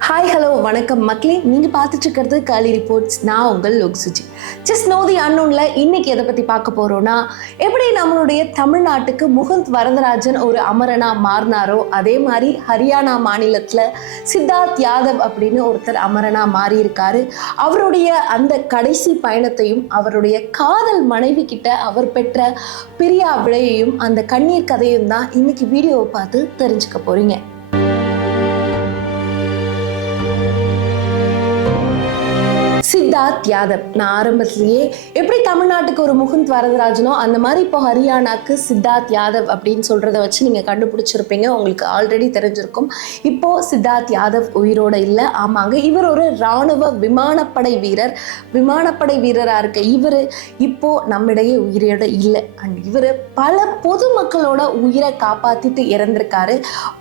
Hi hello வணக்கம் மக்களே, நீங்கள் பார்த்துட்டு இருக்கிறது காலி ரிப்போர்ட்ஸ். நான் உங்கள் லோக்சுஜி. ஜஸ்ட் நோ தி அன்னோன்ல இன்னைக்கு எதை பற்றி பார்க்க போகிறோன்னா, எப்படி நம்மளுடைய தமிழ்நாட்டுக்கு முகுந்த் வரதராஜன் ஒரு அமரனா மாறினாரோ அதே மாதிரி ஹரியானா மாநிலத்தில் சித்தார்த் யாதவ் அப்படின்னு ஒருத்தர் அமரனா மாறியிருக்காரு. அவருடைய அந்த கடைசி பயணத்தையும் அவருடைய காதல் மனைவி கிட்ட அவர் பெற்ற பிரியா விடையையும் அந்த கண்ணீர் கதையும் தான் இன்னைக்கு வீடியோவை பார்த்து தெரிஞ்சுக்க போறீங்க. சித்தார்த் யாதவ், நான் ஆரம்பத்திலேயே எப்படி தமிழ்நாட்டுக்கு ஒரு முகுந்த் வரதராஜனோ அந்த மாதிரி இப்போ ஹரியானாக்கு சித்தார்த் யாதவ் அப்படின்னு சொல்றத வச்சு நீங்க கண்டுபிடிச்சிருப்பீங்க. உங்களுக்கு ஆல்ரெடி தெரிஞ்சிருக்கும். இப்போ சித்தார்த் யாதவ் உயிரோட இல்லை. ஆமாங்க, இவர் ஒரு இராணுவ விமானப்படை வீரரா இருக்க இவர் இப்போ நம்மிடையே உயிரோட இல்லை. அண்ட் இவர் பல பொதுமக்களோட உயிரை காப்பாத்திட்டு இறந்திருக்காரு.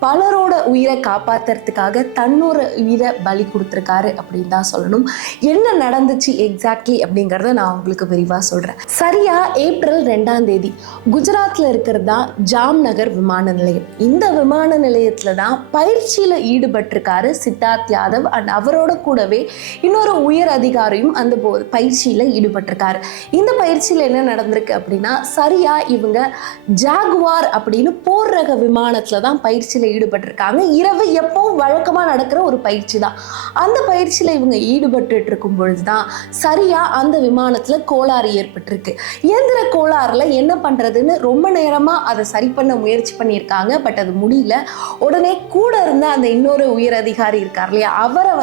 பலரோட உயிரை காப்பாத்துறதுக்காக தன்னோட உயிரை பலி கொடுத்திருக்காரு அப்படின்னு தான் சொல்லணும். என்ன நடந்துச்சு எக்ஸாக்ட்லி அப்படிங்கறத நான் உங்களுக்கு விரிவா சொல்றேன். சரியா ஏப்ரல் 2 குஜராத்ல இருக்கிறது தான் ஜாம்நகர் விமான நிலையம். இந்த விமான நிலையத்துல தான் பயிற்சியில ஈடுபட்டிருக்காரு சித்தார்த் யாதவ். அண்ட் அவரோட கூடவே இன்னொரு உயர் அதிகாரியும் அந்த பயிற்சியில ஈடுபட்டிருக்காரு. இந்த பயிற்சியில என்ன நடந்திருக்கு அப்படின்னா, சரியா இவங்க ஜாகுவார் அப்படின்னு போர் ரக விமானத்துல தான் பயிற்சியில ஈடுபட்டிருக்காங்க. இரவு எப்பவும் வழக்கமா நடக்கிற ஒரு பயிற்சி தான். அந்த பயிற்சியில இவங்க ஈடுபட்டு இருக்கும் பொழுதுதான் சரியா அந்த விமானத்துல கோளாறு ஏற்பட்டிருக்கு. இயந்திர கோளாறுல என்ன பண்றதுன்னு ரொம்ப நேரமா அதை சரி பண்ண முயற்சி பண்ணியிருக்காங்க. பட் அது முடியல. உடனே கூட இருந்த அந்த இன்னொரு உயர் அதிகாரி இருக்கார் இல்லையா, அவரை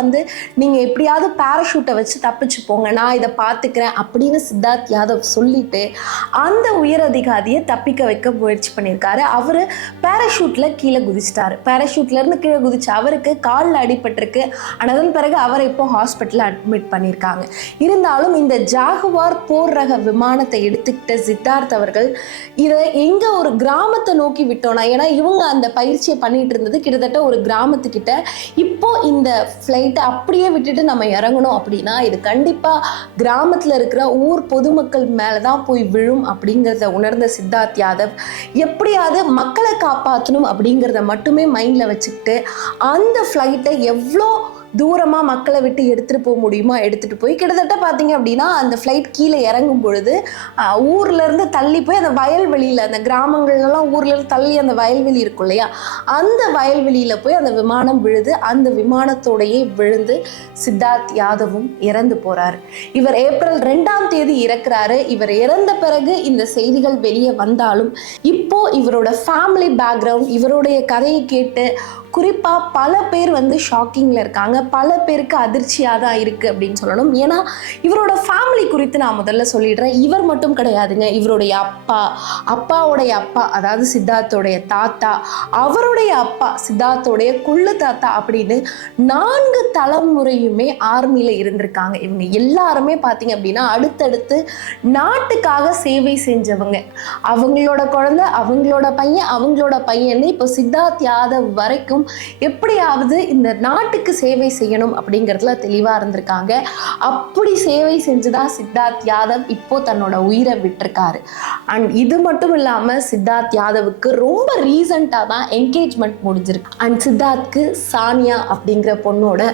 நீங்க எப்படியாவது பேராஷூட்டை வச்சு தப்பிச்சு போங்க, நான் இதை பார்த்துக்கிறேன் அப்படின்னு சித்தார்த் யாதவ் சொல்லிட்டு அந்த உயர் அதிகாரியை தப்பிக்க வைக்க முயற்சி பண்ணியிருக்காரு. அவரு பேராஷூட்ல கீழே குதிச்சிட்டாரு. பேராஷூட்ல இருந்து கீழே குதிச்சு அவருக்கு காலில் அடிபட்டிருக்கு. அதன் பிறகு அவரை இப்போ ஹாஸ்பிட்டல் அட்மிட் பண்ணியிருக்காங்க. இருந்தாலும் இந்த ஜாகுவார் போர் ரக விமானத்தை எடுத்துக்கிட்ட சித்தார்த் அவர்கள் இதை எங்க ஒரு கிராமத்தை நோக்கி விட்டோம்னா, ஏன்னா இவங்க அந்த பயிற்சியை பண்ணிட்டு இருந்தது கிட்டத்தட்ட ஒரு கிராமத்துக்கிட்ட. இப்போ இந்த ஃப்ளைட்டை அப்படியே விட்டுட்டு நம்ம இறங்கணும் அப்படின்னா இது கண்டிப்பா கிராமத்துல இருக்கிற ஊர் பொதுமக்கள் மேலதான் போய் விழும் அப்படிங்கிறத உணர்ந்த சித்தார்த் யாதவ் எப்படியாவது மக்களை காப்பாற்றணும் அப்படிங்கிறத மட்டுமே மைண்ட்ல வச்சுக்கிட்டு அந்த ஃப்ளைட்டை எவ்வளோ தூரமாக மக்களை விட்டு எடுத்துகிட்டு போக முடியுமா எடுத்துகிட்டு போய் கிட்டத்தட்ட பார்த்தீங்க அப்படின்னா அந்த ஃப்ளைட் கீழே இறங்கும் பொழுது ஊர்லேருந்து தள்ளி போய் அந்த வயல்வெளியில், அந்த கிராமங்கள்லாம் ஊர்லேருந்து தள்ளி அந்த வயல்வெளி இருக்கும் இல்லையா, அந்த வயல்வெளியில் போய் அந்த விமானம் விழுது. அந்த விமானத்தோடையே விழுந்து சித்தார்த் யாதவும் இறந்து போகிறாரு. இவர் ஏப்ரல் 2 இறக்குறாரு. இவர் இறந்த பிறகு இந்த செய்திகள் வெளியே வந்தாலும் இப்போ இவரோட ஃபேமிலி பேக்ரவுண்ட், இவருடைய கதையை கேட்டு குறிப்பாக பல பேர் ஷாக்கிங்கில் இருக்காங்க. பல பேருக்கு அதிர்ச்சியாக தான் இருக்குது அப்படின்னு சொல்லணும். ஏன்னா இவரோட ஃபேமிலி குறித்து நான் முதல்ல சொல்லிடுறேன். இவர் மட்டும் கிடையாதுங்க. இவருடைய அப்பாவுடைய அப்பா, அதாவது சித்தார்த்தோடைய தாத்தா, அவருடைய அப்பா சித்தார்த்தோடைய கொள்ளு தாத்தா அப்படின்னு 4 தலைமுறையுமே ஆர்மியில் இருந்திருக்காங்க. இவங்க எல்லாருமே பார்த்தீங்க அப்படின்னா அடுத்தடுத்து நாட்டுக்காக சேவை செஞ்சவங்க. அவங்களோட குழந்தை, அவங்களோட பையன், அவங்களோட பையன், இப்போ சித்தார்த் யாதவ் வரைக்கும் எப்படியாவது இந்த நாட்டுக்கு சேவை செய்யணும் அப்படிங்கிறதுல தெளிவா இருந்திருக்காங்க. அப்படி சேவை செஞ்சுதான் சித்தார்த் யாதவ் இப்போ தன்னோட உயிரை விட்டிருக்காரு. அண்ட் இது மட்டும் இல்லாம சித்தார்த் யாதவுக்கு ரொம்ப ரீசெண்டா தான் என்கேஜ்மெண்ட் முடிஞ்சிருக்கு. அண்ட் சித்தார்த்துக்கு சானியா அப்படிங்கிற பொண்ணோட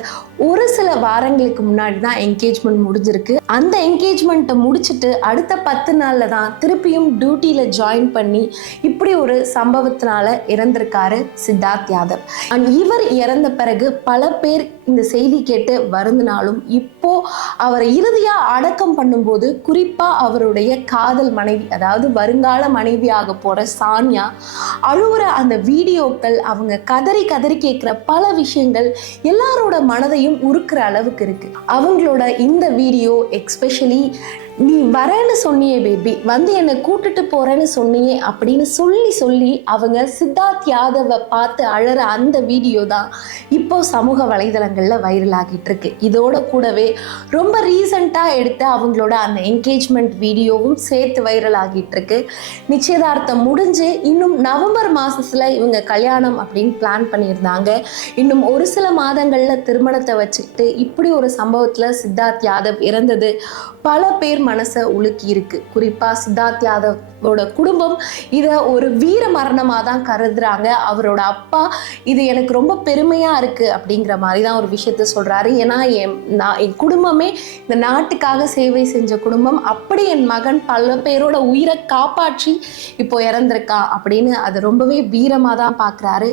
ஒரு சில வாரங்களுக்கு முன்னாடி தான் என்கேஜ்மெண்ட் முடிஞ்சிருக்கு. அந்த என்கேஜ்மெண்ட்டை முடிச்சுட்டு அடுத்த 10 நாள்ல தான் திருப்பியும் டியூட்டியில ஜாயின் பண்ணி இப்படி ஒரு சம்பவத்தினால இறந்திருக்காரு சித்தார்த் யாதவ். அண்ட் இவர் இறந்த பிறகு பல பேர் இந்த செய்தி கேட்டு வருந்தினாலும் இப்போ அவரை இறுதியா அடக்கம் பண்ணும்போது குறிப்பா அவருடைய காதல் மனைவி, அதாவது வருங்கால மனைவியாக போற சானியா அழுவுற அந்த வீடியோக்கள், அவங்க கதறி கதறி கேட்கிற பல விஷயங்கள் எல்லாரோட மனதையும் உருக்குற அளவுக்கு இருக்கு. அவங்களோட இந்த வீடியோ எஸ்பெஷலி நீ வரேன்னு சொன்னியே பேபி, என்னை கூட்டிட்டு போறேன்னு சொன்னியே அப்படின்னு சொல்லி அவங்க சித்தார்த் யாதவை பார்த்து அழற அந்த வீடியோ தான் இப்போ சமூக வலைதளங்கள்ல வைரல் ஆகிட்டு இருக்கு. இதோட கூடவே ரொம்ப ரீசெண்டா எடுத்த அவங்களோட அந்த என்கேஜ்மெண்ட் வீடியோவும் சேர்த்து வைரல் ஆகிட்டு இருக்கு. நிச்சயதார்த்தம் முடிஞ்சு இன்னும் நவம்பர் மாசத்துல இவங்க கல்யாணம் அப்படின்னு பிளான் பண்ணியிருந்தாங்க. இன்னும் ஒரு சில மாதங்கள்ல திருமணத்தை வச்சுக்கிட்டு இப்படி ஒரு சம்பவத்துல சித்தார்த் யாதவ் இறந்தது பல பேர் மனசை உலுக்கி இருக்கு. குறிப்பா சித்தார்த் யாதவ் குடும்பம் இதை ஒரு வீர மரணமாக தான் கருதுறாங்க. அவரோட அப்பா இது எனக்கு ரொம்ப பெருமையாக இருக்குது அப்படிங்கிற மாதிரி தான் ஒரு விஷயத்த சொல்கிறாரு. ஏன்னா என் குடும்பமே இந்த நாட்டுக்காக சேவை செஞ்ச குடும்பம், அப்படி என் மகன் பல பேரோட உயிரை காப்பாற்றி இப்போ இறந்திருக்கான் அப்படின்னு அது ரொம்பவே வீரமாக தான் பார்க்குறாரு.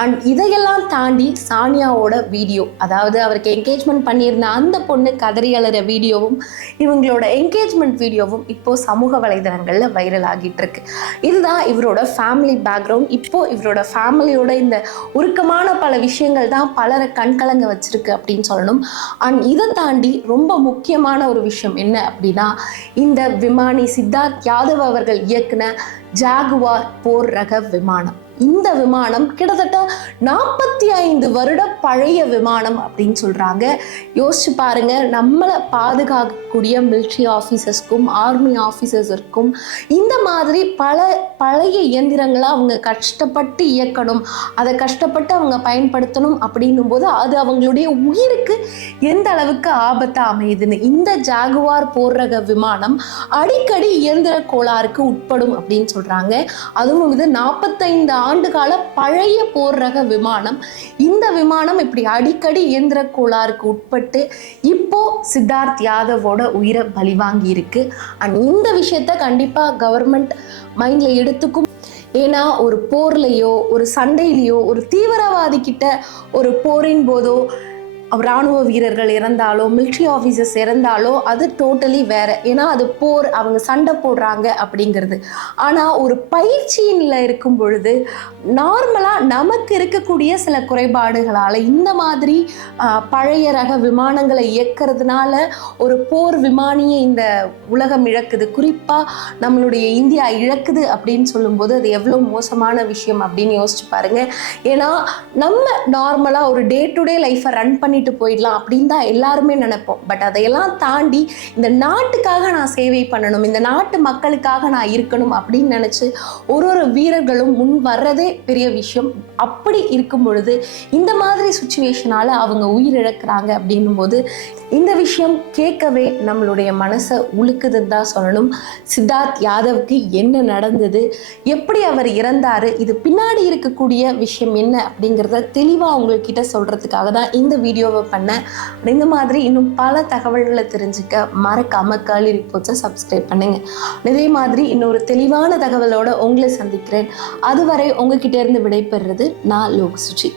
அண்ட் இதையெல்லாம் தாண்டி சானியாவோட வீடியோ, அதாவது அவருக்கு என்கேஜ்மெண்ட் பண்ணியிருந்த அந்த பொண்ணு கதறி அழுற வீடியோவும் இவங்களோட என்கேஜ்மெண்ட் வீடியோவும் இப்போ சமூக வலைதளங்களில் வைரல் ஆகிட்டு இருக்கு. இதுதான் இவரோட ஃபேமிலி பேக்ரவுண்ட். இப்போ இவரோட ஃபேமிலியோட இந்த உருக்கமான பல விஷயங்கள் தான் பலரை கண்கலங்க வச்சிருக்கு அப்படின்னு சொல்லணும். அண்ட் இதை தாண்டி ரொம்ப முக்கியமான ஒரு விஷயம் என்ன அப்படின்னா, இந்த விமானி சித்தார்த் யாதவ் அவர்கள் இயக்குன ஜாகுவார் போர் ரக விமானம். இந்த விமானம் கிட்டத்தட்ட 45 வருட பழைய விமானம் அப்படின்னு சொல்கிறாங்க. யோசிச்சு பாருங்க, நம்மளை பாதுகாக்கக்கூடிய மிலிட்ரி ஆஃபீஸர்ஸ்க்கும் ஆர்மி ஆஃபீஸர்ஸுக்கும் இந்த மாதிரி பழைய இயந்திரங்களை அவங்க கஷ்டப்பட்டு இயக்கணும், அதை கஷ்டப்பட்டு அவங்க பயன்படுத்தணும் அப்படின்னும் போது அது அவங்களுடைய உயிருக்கு எந்த அளவுக்கு ஆபத்தாக அமையுதுன்னு இந்த ஜாகுவார் போர் ரக விமானம் அடிக்கடி இயந்திர கோளாறுக்கு உட்படும் அப்படின்னு சொல்கிறாங்க. அதுவும் இது 45 ஆண்டுகால பழைய போர் ரக விமானம். இந்த விமானம் இப்படி அடிக்கடி இயந்திர கோளாறுக்கு உட்பட்டு இப்போ சித்தார்த் யாதவோட உயிரை பலிவாங்கி இருக்கு. அண்ட் இந்த விஷயத்த கண்டிப்பா கவர்மெண்ட் மைண்ட்ல எடுத்துக்கும். ஏன்னா ஒரு போர்லையோ ஒரு சண்டையிலையோ ஒரு தீவிரவாதி கிட்ட ஒரு போரின் போதோ இராணுவ வீரர்கள் இறந்தாலோ மிலிட்ரி ஆஃபீஸர்ஸ் இறந்தாலோ அது டோட்டலி வேற. ஏன்னா அது போர், அவங்க சண்டை போடுறாங்க அப்படிங்கிறது. ஆனால் ஒரு பயிற்சியில் இருக்கும் பொழுது நார்மலாக நமக்கு இருக்கக்கூடிய சில குறைபாடுகளால் இந்த மாதிரி பழைய ரக விமானங்களை இயக்கிறதுனால ஒரு போர் விமானியை இந்த உலகம் இழக்குது, குறிப்பாக நம்மளுடைய இந்தியா இழக்குது அப்படின்னு சொல்லும்போது அது எவ்வளோ மோசமான விஷயம் அப்படின்னு யோசிச்சு பாருங்க. ஏன்னா நம்ம நார்மலாக ஒரு டே டு டே லைஃப்பை ரன் பண்ணி போயிடலாம் அப்படின்னு தான் எல்லாருமே நினைப்போம். பட் அதையெல்லாம் தாண்டி இந்த நாட்டுக்காக நான் சேவை பண்ணணும், இந்த நாட்டு மக்களுக்காக நான் இருக்கணும் அப்படின்னு நினைச்சு ஒரு வீரர்களும் முன் வர்றதே பெரிய விஷயம். அப்படி இருக்கும் பொழுது இந்த மாதிரி சுச்சுவேஷனால அவங்க உயிரிழக்கிறாங்க அப்படின்னும் போது இந்த விஷயம் கேட்கவே நம்மளுடைய மனசை உழுக்குதுன்னு தான் சொல்லணும். சித்தார்த் யாதவுக்கு என்ன நடந்தது, எப்படி அவர் இறந்தாரு, இது பின்னாடி இருக்கக்கூடிய விஷயம் என்ன அப்படிங்கிறத தெளிவாக உங்கள்கிட்ட சொல்றதுக்காக தான் இந்த வீடியோவை பண்ணேன். இந்த மாதிரி இன்னும் பல தகவல்களை தெரிஞ்சுக்க மறக்காம கர்லி ரிப்போர்ட்ஸை சப்ஸ்கிரைப் பண்ணுங்க. இதே மாதிரி இன்னொரு தெளிவான தகவலோட உங்களை சந்திக்கிறேன். அதுவரை உங்ககிட்ட இருந்து விடைபெறுறது நான் லோகசுச்சி.